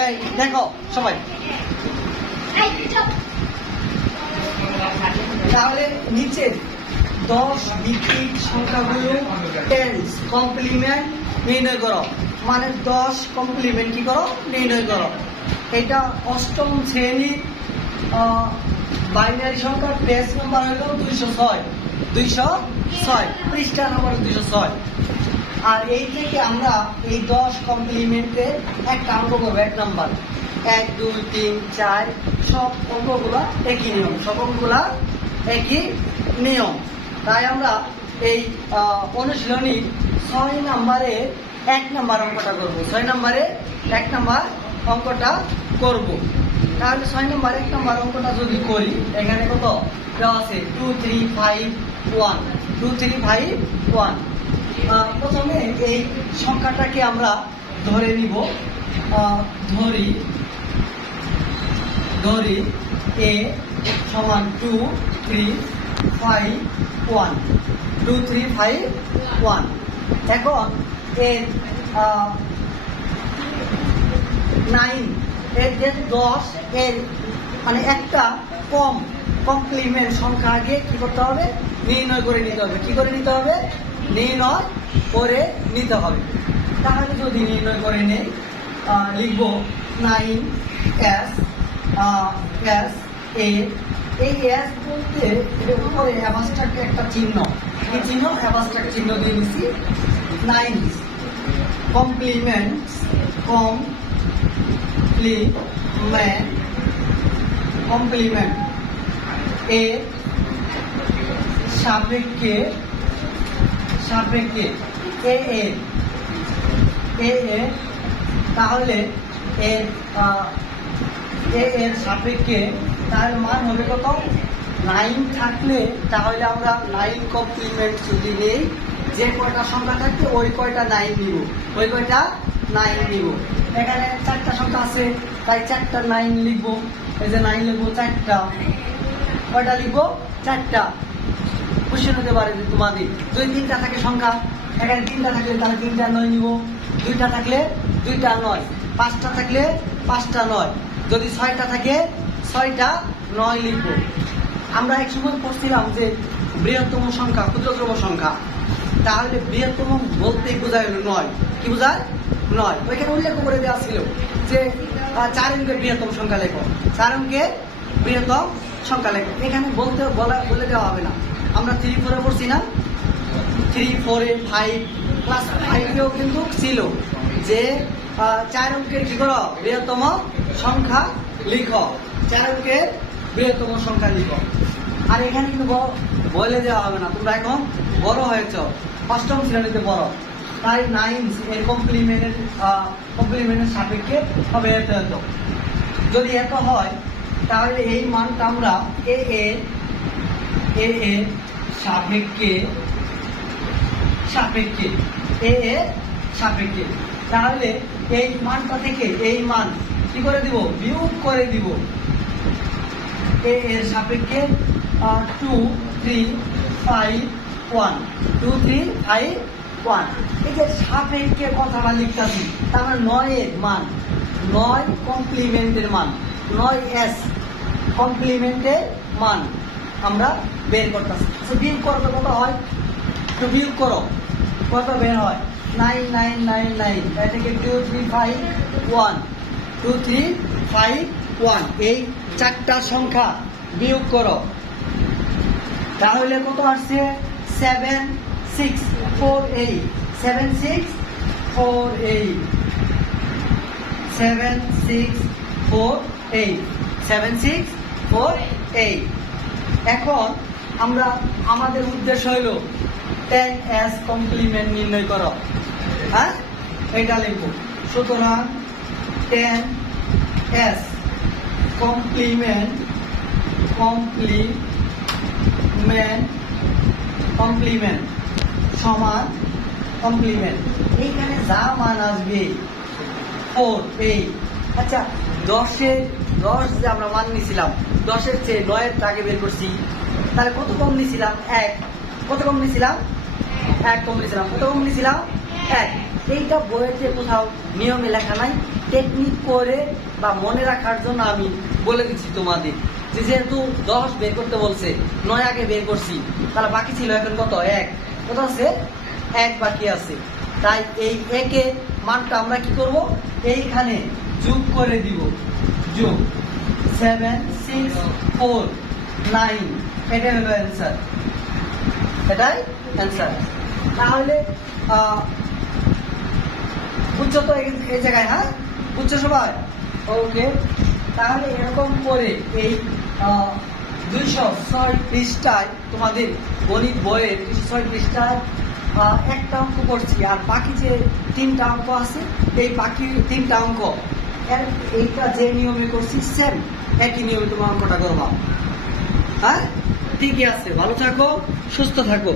এই, দেখো, সবাই। তাহলে নিচে দশ ভিত্তিক সংখ্যাগুলো টেন্স কমপ্লিমেন্ট নির্ণয় করো। মানে দশ কমপ্লিমেন্ট কি করো? নির্ণয় করো। এটা অষ্টম শ্রেণির বাইনারি সংখ্যা পেজ নাম্বার হলো দুইশো ছয়। দুইশো ছয়, পৃষ্ঠা নাম্বার দুইশো ছয়। আর এই থেকে আমরা এই দশ কমপ্লিমেন্টে একটা অঙ্ক করব এক নাম্বার এক, দুই, তিন, চার, সব অঙ্কগুলো একই নিয়ম, সব অঙ্কগুলা একই নিয়ম। তাই আমরা এই অনুশীলনী ছয় নাম্বারে এক নাম্বার অঙ্কটা করব। ছয় নাম্বারে এক নাম্বার অঙ্কটা করব। তাহলে ছয় নাম্বার এক নাম্বার অঙ্কটা যদি করি, এখানে কত? আছে two three five one two three five one প্রথমে এই সংখ্যাটাকে আমরা ধরে নিব। ধরি। ধরি। এ সমান two three five one two three five one এখন এর নাইন এর যে দশ এর মানে একটা কম কমপ্লিমেন্ট সংখ্যা আগে কি করতে হবে? নির্ণয় করে নিতে হবে। কি করে নিতে হবে? নির্ণয় করে নিতে হবে। তাহলে যদি নির্ণয় করে নেই লিখব নাইন এস এস এ এই এস বলতে এর উপরে একটা চিহ্ন। এই চিহ্ন অ্যাবাস্ট্রাক্ট চিহ্ন দিয়ে দিচ্ছি নাইন কমপ্লিমেন্টস কম কমপ্লিমেন্ট কমপ্লিমেন্ট এ সাপেক্ষে সাপেক্ষে এ এ এ এ, তাহলে এর এ এর সাপেক্ষে তার মান হবে কত? নাইন থাকলে তাহলে আমরা নাইন কমপ্লিমেন্ট যদি নেই, যে কয়টা সংখ্যা থাকবে ওই কয়টা নাইন নিব। ওই কয়টা নাইন নিব। এখানে চারটা সংখ্যা আছে, তাই চারটা নাইন লিখব। এই যে নাইন লিখব চারটা। কয়টা লিখব? চারটা। কোশ্চেন হতে পারে তোমাদের, যদি তিনটা থাকে সংখ্যা, এখানে তিনটা থাকলে তাহলে তিনটা নয় নিব। দুইটা থাকলে দুইটা নয়, পাঁচটা থাকলে পাঁচটা নয়। যদি ছয়টা থাকে, ছয়টা নয় লিখব। আমরা এক সময় পড়ছিলাম যে বৃহত্তম সংখ্যা, ক্ষুদ্রতম সংখ্যা। তাহলে বৃহত্তম বলতে বোঝায় নয়? কি বোঝায়? নয়। ওইখানে উল্লেখ করে দেওয়া ছিল যে চার অঙ্কের বৃহত্তম সংখ্যা লেখো। চার অঙ্কের বৃহত্তম সংখ্যা লেখো। এখানে বলতে বলা বলে দেওয়া হবে না। আমরা থ্রি ফোরে পড়ছি না? থ্রি ফোরে ফাইভ ক্লাস ফাইভেও কিন্তু ছিল যে চার অঙ্কের কি করো? বৃহত্তম সংখ্যা লিখ। চার অঙ্কের বৃহত্তম সংখ্যা লিখ। আর এখানে কিন্তু বলে দেওয়া হবে না। তোমরা এখন বড় হয়েছ। অষ্টম শ্রেণীতে বড় তাই নাইন এর কমপ্লিমেন্টের কমপ্লিমেন্টের সাপেক্ষে হবে এত এত। যদি এত হয়, তাহলে এই মানটা আমরা এ এ এ এ, সাপেক্ষে সাপেক্ষে, এ এ, সাপেক্ষে। তাহলে এই মানটা থেকে এই মান কি করে দিব? বিয়োগ করে দিব। এ, এর সাপেক্ষে two three five one two three five one এই যে সাপেক্ষে কথাটা লিখতেছি, তার মানে নয়ের মান। নয় কমপ্লিমেন্টের মান। নয় এস কমপ্লিমেন্টের মান। আমরা বের করতেছি। আচ্ছা বিয়োগ করতে কত হয়? তো বিয়োগ করো। কত বের হয়? নাইন নাইন নাইন নাইন এ থেকে two three five one two three five one এই চারটা সংখ্যা বিয়োগ করো। তাহলে কত আসছে? Seven six four eight seven six four eight seven six four eight seven six four eight এখন আমরা, আমাদের উদ্দেশ্য হইল টেন এস কমপ্লিমেন্ট নির্ণয় করো। হ্যাঁ? এটা লিখব। সুতরাং ten's complement complement complement সমান কমপ্লিমেন্ট এইখানে যা মান আসবে ফোর এই আচ্ছা দশের দশ যে আমরা মান নিছিলাম, দশের চেয়ে নয়ের আগে বের করছি। তাহলে কত কম নিছিলাম? এক। কত কম নিছিলাম? এক কম নিছিলাম। কত কম নিছিলাম? এক। এইটা বইয়ের বইয়েতে কোথাও নিয়মে লেখা নাই টেকনিক করে বা মনে রাখার জন্য আমি বলে দিচ্ছি তোমাদের। যে যেহেতু দশ বের করতে বলছে, নয় আগে বের করছি, তাহলে বাকি ছিল এখন কত? এক। কত আছে? এক বাকি আছে। তাই এই একে মানটা আমরা কি করব? এইখানে যোগ করে দিব। যোগ। সেভেন সিক্স ফোর নাইন এটাই হলো অ্যান্সার এটাই অ্যান্সার তাহলে বুঝছ তো এই জায়গায় হ্যাঁ? বুঝছ সবাই ওকে তাহলে এরকম করে এই দুইশো ছয় পৃষ্ঠায় তোমাদের গণিত বইয়ের দুইশো ছয় পৃষ্ঠায় একটা অঙ্ক করছি। আর বাকি যে তিনটা অঙ্ক আছে, এই বাকি তিনটা অঙ্ক এইটা যে নিয়মে করছি সেম একই নিয়মে তোমার অঙ্কটা করবা। হ্যাঁ? ঠিকই আছে, ভালো থাকো, সুস্থ থাকো।